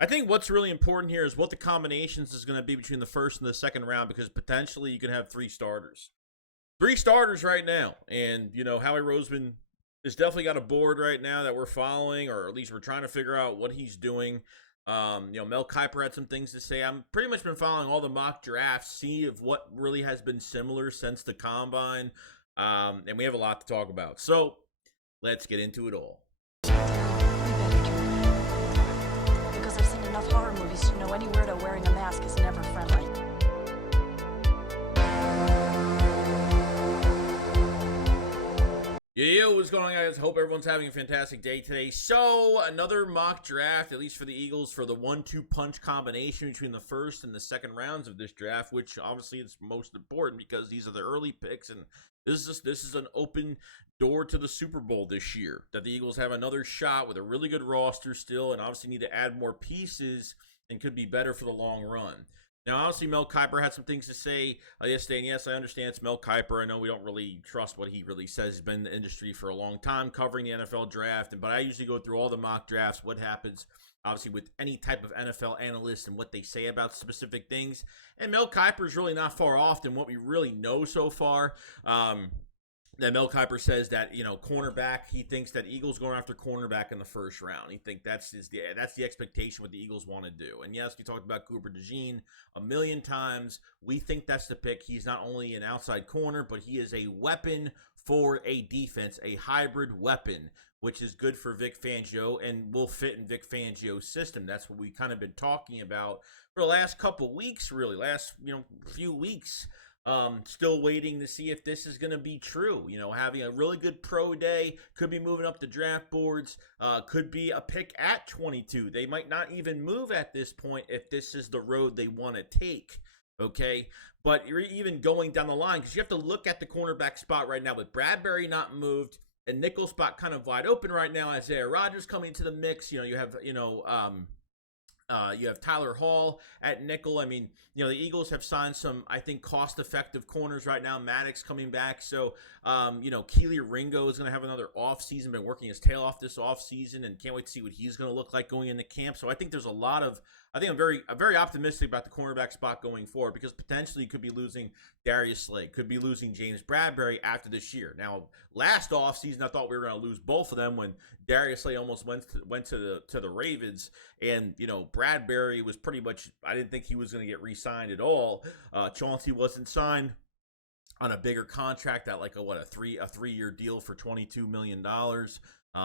I think what's really important here is what the combinations is going to be between the first and the second round because potentially you can have three starters. Three starters right now. And, Howie Roseman has definitely got a board right now that we're following, or at least we're trying to figure out what he's doing. Mel Kiper had some things to say. I'm pretty much been following all the mock drafts, see if what really has been similar since the combine. And we have a lot to talk about. So let's get into it all. We better turn. Because I've seen enough horror movies to know any weirdo wearing a mask is never friendly. Yo, what's going on, guys? Hope everyone's having a fantastic day today. So, another mock draft, at least for the Eagles, for the 1-2 punch combination between the first and the second rounds of this draft, which obviously is most important because these are the early picks, and this is an open door to the Super Bowl this year. That the Eagles have another shot with a really good roster still, and obviously need to add more pieces and could be better for the long run. Now, honestly, Mel Kiper had some things to say yesterday, and yes, I understand it's Mel Kiper. I know we don't really trust what he really says. He's been in the industry for a long time covering the NFL draft, but I usually go through all the mock drafts, what happens, obviously, with any type of NFL analyst and what they say about specific things. And Mel Kiper is really not far off than what we really know so far. That Mel Kiper says that, cornerback, he thinks that Eagles going after cornerback in the first round. He thinks that's the expectation what the Eagles want to do. And yes, we talked about Cooper DeJean a million times. We think that's the pick. He's not only an outside corner, but he is a weapon for a defense, a hybrid weapon, which is good for Vic Fangio and will fit in Vic Fangio's system. That's what we kind of been talking about for the last couple weeks, really, last few weeks. Still waiting to see if this is going to be true. Having a really good pro day, could be moving up the draft boards, could be a pick at 22. They might not even move at this point if this is the road they want to take. Okay, but you're even going down the line because you have to look at the cornerback spot right now with Bradbury not moved and nickel spot kind of wide open right now. Isaiah Rodgers coming into the mix. You have you have Tyler Hall at nickel. I mean, the Eagles have signed some, I think, cost-effective corners right now. Maddox coming back. So, Keely Ringo is going to have another offseason, been working his tail off this offseason, and can't wait to see what he's going to look like going into camp. So I think there's a lot of, I'm very optimistic about the cornerback spot going forward because potentially you could be losing Darius Slay, could be losing James Bradbury after this year. Now, last offseason, I thought we were going to lose both of them when Darius Slay almost went to the Ravens, and Bradbury was pretty much, I didn't think he was going to get re-signed at all. Chauncey wasn't signed on a bigger contract at like a 3-year deal for $22 million.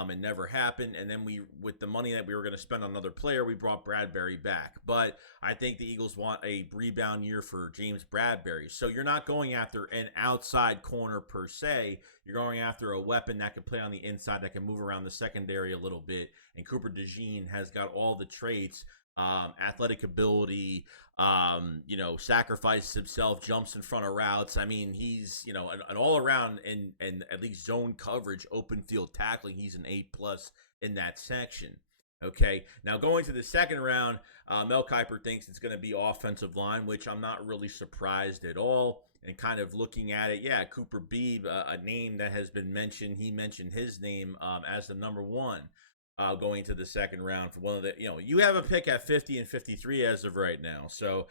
It never happened. And then with the money that we were going to spend on another player, we brought Bradbury back. But I think the Eagles want a rebound year for James Bradbury. So you're not going after an outside corner per se. You're going after a weapon that can play on the inside, that can move around the secondary a little bit. And Cooper DeJean has got all the traits, athletic ability, sacrifices himself, jumps in front of routes. I mean, he's, an all-around and at least zone coverage, open field tackling. He's an A+ in that section. Okay, now going to the second round, Mel Kiper thinks it's going to be offensive line, which I'm not really surprised at all. And kind of looking at it, yeah, Cooper Beebe, a name that has been mentioned. He mentioned his name as the number one. Going to the second round for one of the, you have a pick at 50 and 53 as of right now. So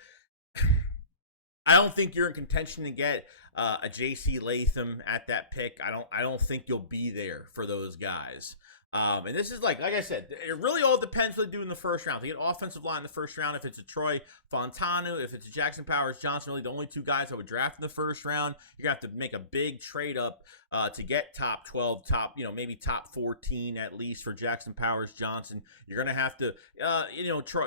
I don't think you're in contention to get a J.C. Latham at that pick. I don't think you'll be there for those guys. And this is like I said, it really all depends what they do in the first round. If they get offensive line in the first round, if it's a Troy Fontanu, if it's a Jackson Powers Johnson, really the only two guys I would draft in the first round, you're going to have to make a big trade up to get top 12, maybe top 14 at least for Jackson Powers Johnson. You're going to have to,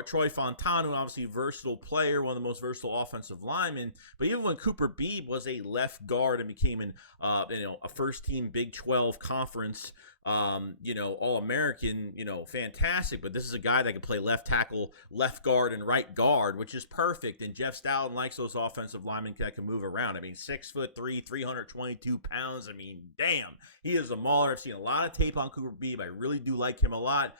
Troy Fontanu, obviously versatile player, one of the most versatile offensive linemen. But even when Cooper Beebe was a left guard and became a first team Big 12 conference, All-American, fantastic. But this is a guy that can play left tackle, left guard, and right guard, which is perfect. And Jeff Stoughton likes those offensive linemen that can move around. I mean, 6'3", 322 pounds. I mean, damn, he is a mauler. I've seen a lot of tape on Cooper Beebe. I really do like him a lot.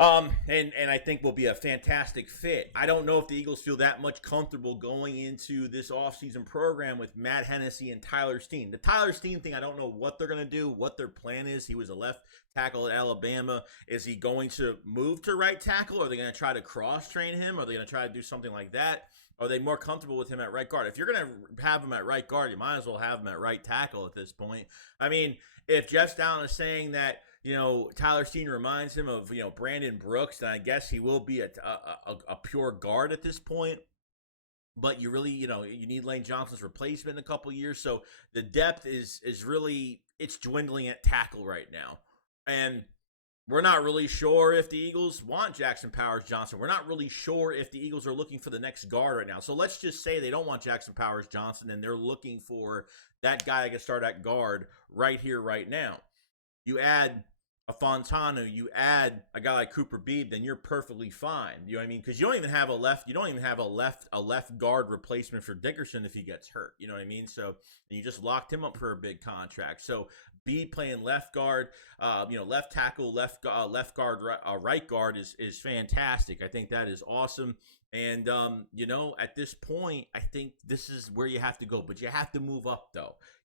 And I think will be a fantastic fit. I don't know if the Eagles feel that much comfortable going into this offseason program with Matt Hennessy and Tyler Steen. The Tyler Steen thing, I don't know what they're going to do, what their plan is. He was a left tackle at Alabama. Is he going to move to right tackle? Are they going to try to cross-train him? Are they going to try to do something like that? Are they more comfortable with him at right guard? If you're going to have him at right guard, you might as well have him at right tackle at this point. I mean, if Jeff Dowling is saying that, Tyler Steen reminds him of, Brandon Brooks, then I guess he will be a pure guard at this point. But you really, you need Lane Johnson's replacement in a couple years. So the depth is really, it's dwindling at tackle right now. And we're not really sure if the Eagles want Jackson Powers Johnson. We're not really sure if the Eagles are looking for the next guard right now. So let's just say they don't want Jackson Powers Johnson and they're looking for that guy that can start at guard right here, right now. You add a Fontana, you add a guy like Cooper Beebe, then you're perfectly fine. You know what I mean? Because you don't even have a left guard replacement for Dickerson if he gets hurt. You know what I mean? So you just locked him up for a big contract. So Beebe playing left guard, left tackle, left guard, right guard is fantastic. I think that is awesome. And at this point, I think this is where you have to go. But you have to move up though.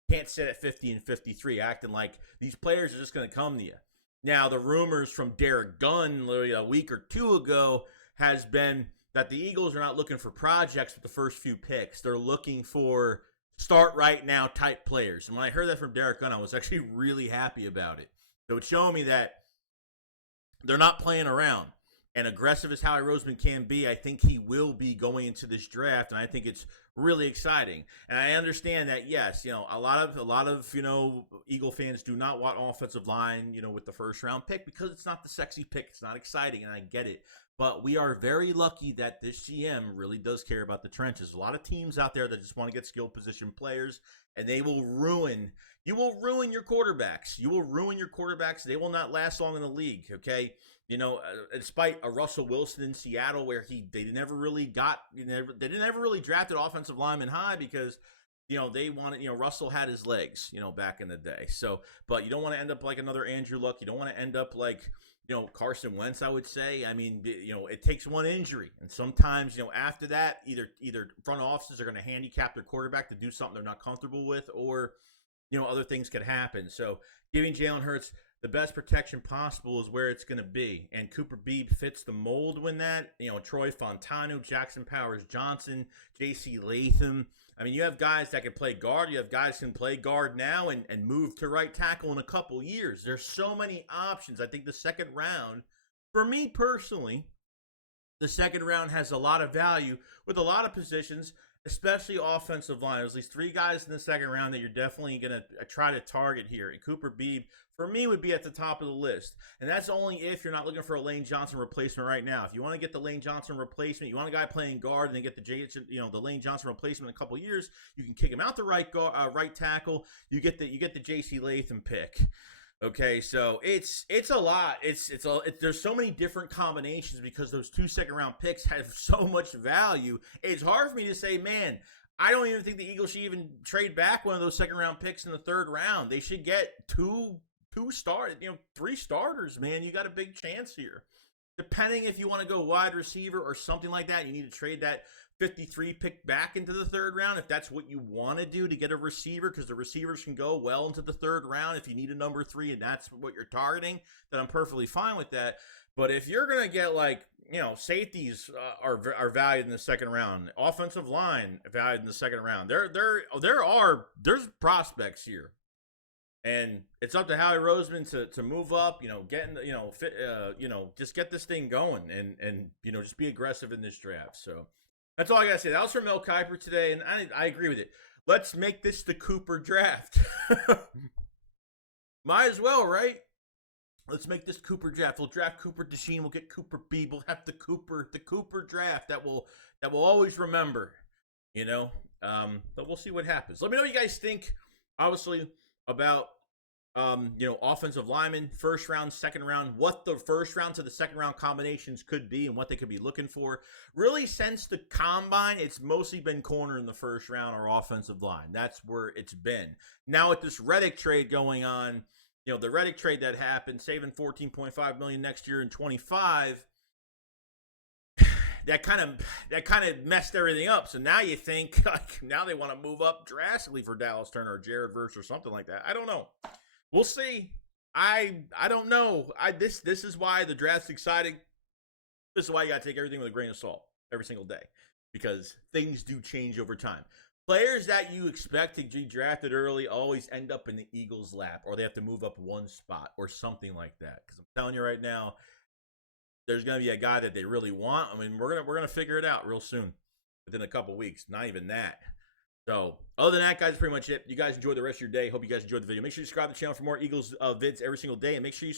You can't sit at 50 and 53 acting like these players are just going to come to you. Now, the rumors from Derek Gunn literally a week or two ago has been that the Eagles are not looking for projects with the first few picks. They're looking for start right now type players. And when I heard that from Derek Gunn, I was actually really happy about it. So it's showing me that they're not playing around. And aggressive as Howie Roseman can be, I think he will be going into this draft, and I think it's really exciting. And I understand that, yes, a lot of Eagle fans do not want offensive line, with the first round pick because it's not the sexy pick, it's not exciting, and I get it. But we are very lucky that this GM really does care about the trenches. A lot of teams out there that just want to get skilled position players, and they will ruin. You will ruin your quarterbacks. You will ruin your quarterbacks. They will not last long in the league. Okay. Despite a Russell Wilson in Seattle where they never really drafted offensive linemen high because, they wanted, Russell had his legs, back in the day. So, but you don't want to end up like another Andrew Luck. You don't want to end up like, Carson Wentz, I would say. I mean, it takes one injury. And sometimes, after that, either front offices are going to handicap their quarterback to do something they're not comfortable with, or, other things could happen. So giving Jalen Hurts the best protection possible is where it's going to be. And Cooper Beebe fits the mold when that. Troy Fontano, Jackson Powers Johnson, J.C. Latham. I mean, you have guys that can play guard. You have guys who can play guard now and move to right tackle in a couple years. There's so many options. I think the second round, for me personally, the second round has a lot of value with a lot of positions, especially offensive line. There's at least three guys in the second round that you're definitely going to try to target here. And Cooper Beebe, for me, would be at the top of the list. And that's only if you're not looking for a Lane Johnson replacement right now. If you want to get the Lane Johnson replacement, you want a guy playing guard and then get the Lane Johnson replacement in a couple years, you can kick him out the right tackle. You get the J.C. Latham pick. Okay, so it's a lot. There's so many different combinations because those 2 second-round picks have so much value. It's hard for me to say, man, I don't even think the Eagles should even trade back one of those second-round picks in the third round. They should get three starters, man. You got a big chance here. Depending if you want to go wide receiver or something like that, you need to trade that 53 pick back into the third round if that's what you want to do to get a receiver, because the receivers can go well into the third round if you need a number 3 and that's what you're targeting, then I'm perfectly fine with that. But if you're going to get safeties are valued in the second round, offensive line valued in the second round, there's prospects here. And it's up to Howie Roseman to move up, just get this thing going and just be aggressive in this draft. So that's all I got to say. That was from Mel Kiper today, and I agree with it. Let's make this the Cooper draft. Might as well, right? Let's make this Cooper draft. We'll draft Cooper DeSheen. We'll get Cooper Beebe. We'll have the Cooper draft that we'll always remember, But we'll see what happens. Let me know what you guys think, obviously, about offensive linemen, first round, second round, what the first round to the second round combinations could be and what they could be looking for. Really, since the combine, it's mostly been corner in the first round or offensive line. That's where it's been. Now with this Reddick trade going on, the Reddick trade that happened, saving $14.5 million next year in 25. That kind of messed everything up. So now you think now they want to move up drastically for Dallas Turner or Jared Verse or something like that. I don't know. We'll see. I don't know. This is why the draft's exciting. This is why you got to take everything with a grain of salt every single day, because things do change over time. Players that you expect to be drafted early always end up in the Eagles' lap, or they have to move up one spot or something like that. Because I'm telling you right now, there's going to be a guy that they really want. I mean, we're gonna figure it out real soon, within a couple weeks. Not even that. So, other than that, guys, that's pretty much it. You guys enjoy the rest of your day. Hope you guys enjoyed the video. Make sure you subscribe to the channel for more Eagles vids every single day, and make sure you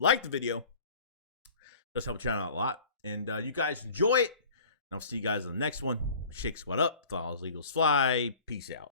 like the video. Does help the channel out a lot. And you guys enjoy it. And I'll see you guys in the next one. Shake squad up. Follows Eagles fly. Peace out.